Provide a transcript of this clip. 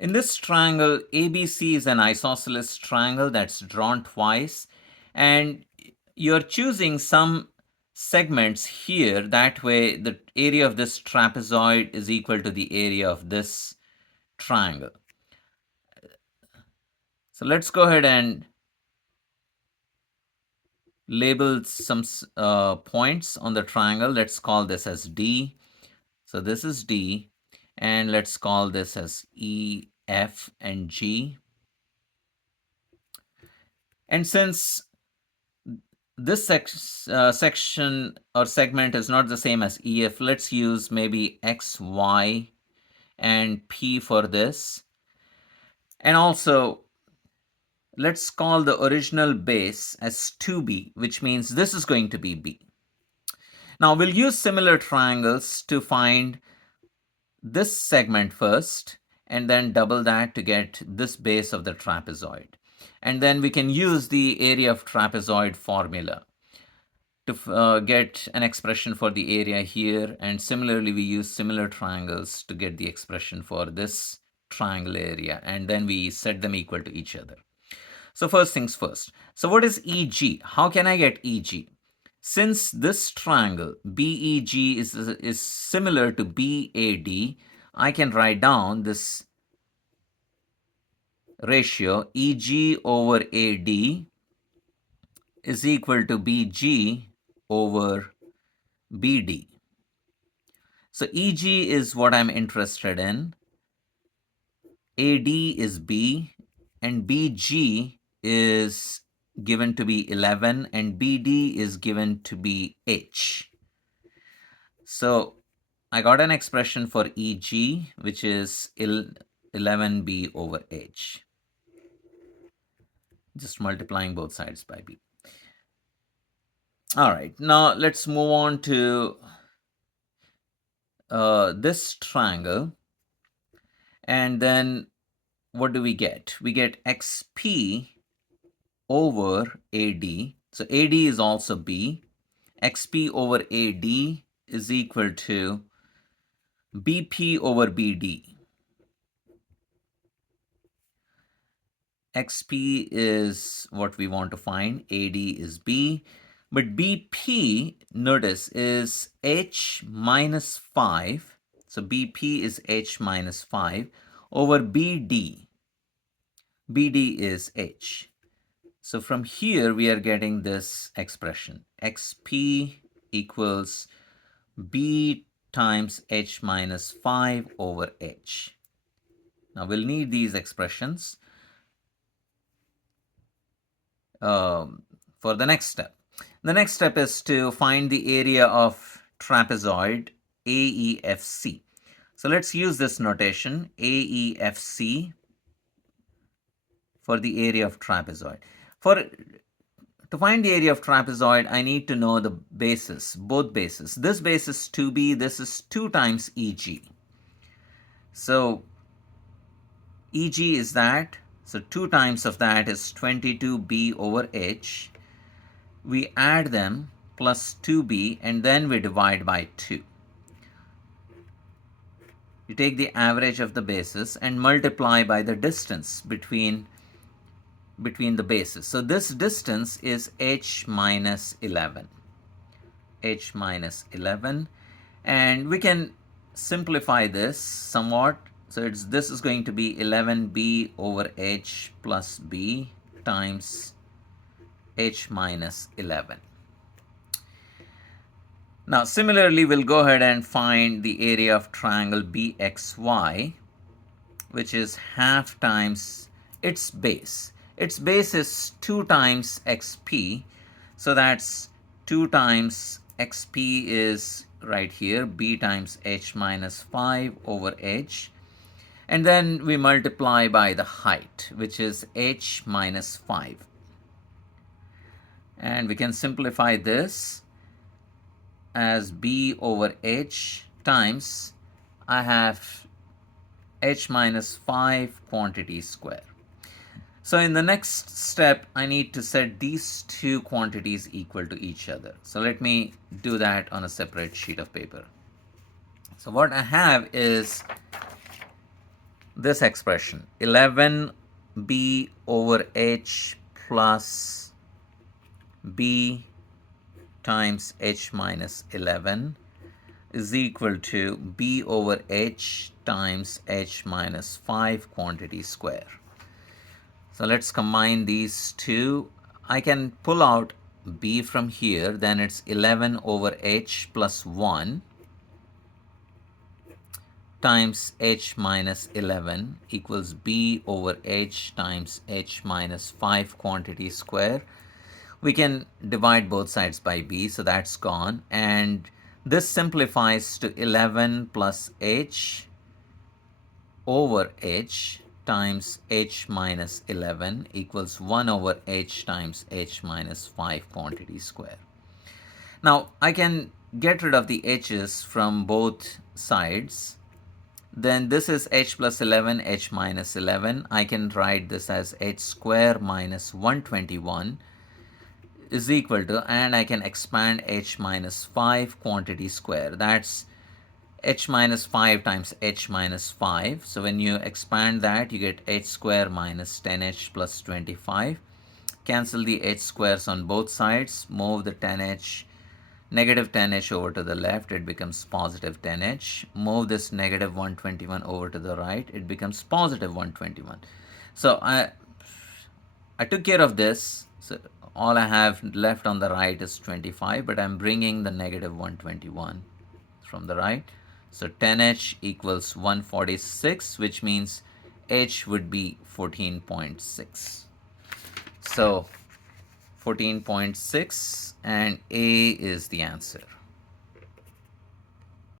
In this triangle, ABC is an isosceles triangle that's drawn twice, and you're choosing some segments here. That way, the area of this trapezoid is equal to the area of this triangle. So let's go ahead and label some points on the triangle. Let's call this as D. So this is D, and let's call this as E, F, and G. And since this section or segment is not the same as EF, let's use maybe X, Y, and P for this. And also, let's call the original base as 2B, which means this is going to be B. Now, we'll use similar triangles to find this segment first, and then double that to get this base of the trapezoid. And then we can use the area of trapezoid formula to get an expression for the area here. And similarly, we use similar triangles to get the expression for this triangle area. And then we set them equal to each other. So first things first. So what is EG? How can I get EG? Since this triangle BEG is similar to BAD, I can write down this ratio EG over AD is equal to BG over BD. So EG is what I'm interested in, AD is B, and BG is given to be 11, and BD is given to be H. So I got an expression for EG, which is 11B over H. Just multiplying both sides by B. All right, now let's move on to this triangle. And then what do we get? We get XP over AD. So AD is also B. XP over AD is equal to BP over BD. XP is what we want to find. AD is B. But BP, notice, is H minus 5. So BP is H minus 5 over BD. BD is H. So from here, we are getting this expression. XP equals B times H minus 5 over H. Now, we'll need these expressions for the next step. The next step is to find the area of trapezoid AEFC. So let's use this notation, AEFC, for the area of trapezoid. To find the area of trapezoid, I need to know the bases, both bases. This base is 2B, this is 2 times EG. So EG is that, so 2 times of that is 22B over H. We add them plus 2B, and then we divide by 2. You take the average of the bases and multiply by the distance between the bases. So this distance is H minus 11. H minus 11. And we can simplify this somewhat. So this is going to be 11B over H plus B times H minus 11. Now, similarly, we'll go ahead and find the area of triangle BXY, which is half times its base. Its base is 2 times XP, so that's 2 times XP is right here, B times H minus 5 over H. And then we multiply by the height, which is H minus 5. And we can simplify this as B over H times, I have H minus 5 quantity square. So in the next step, I need to set these two quantities equal to each other. So let me do that on a separate sheet of paper. So what I have is this expression 11b over h plus b times h minus 11 is equal to b over h times h minus 5 quantity square. So let's combine these two. I can pull out b from here, then it's 11 over h plus 1 times h minus 11 equals b over h times h minus 5 quantity square. We can divide both sides by b, so that's gone. And this simplifies to 11 plus h over h times h minus 11 equals 1 over h times h minus 5 quantity square. Now, I can get rid of the h's from both sides. Then this is h plus 11, h minus 11. I can write this as h square minus 121 is equal to, and I can expand h minus 5 quantity square. That's h minus 5 times h minus 5. So when you expand that, you get h square minus 10h plus 25. Cancel the h squares on both sides. Move the 10h, negative 10h over to the left. It becomes positive 10h. Move this negative 121 over to the right. It becomes positive 121. So I took care of this. So all I have left on the right is 25, but I'm bringing the negative 121 from the right. So 10h equals 146, which means h would be 14.6. So 14.6, and A is the answer.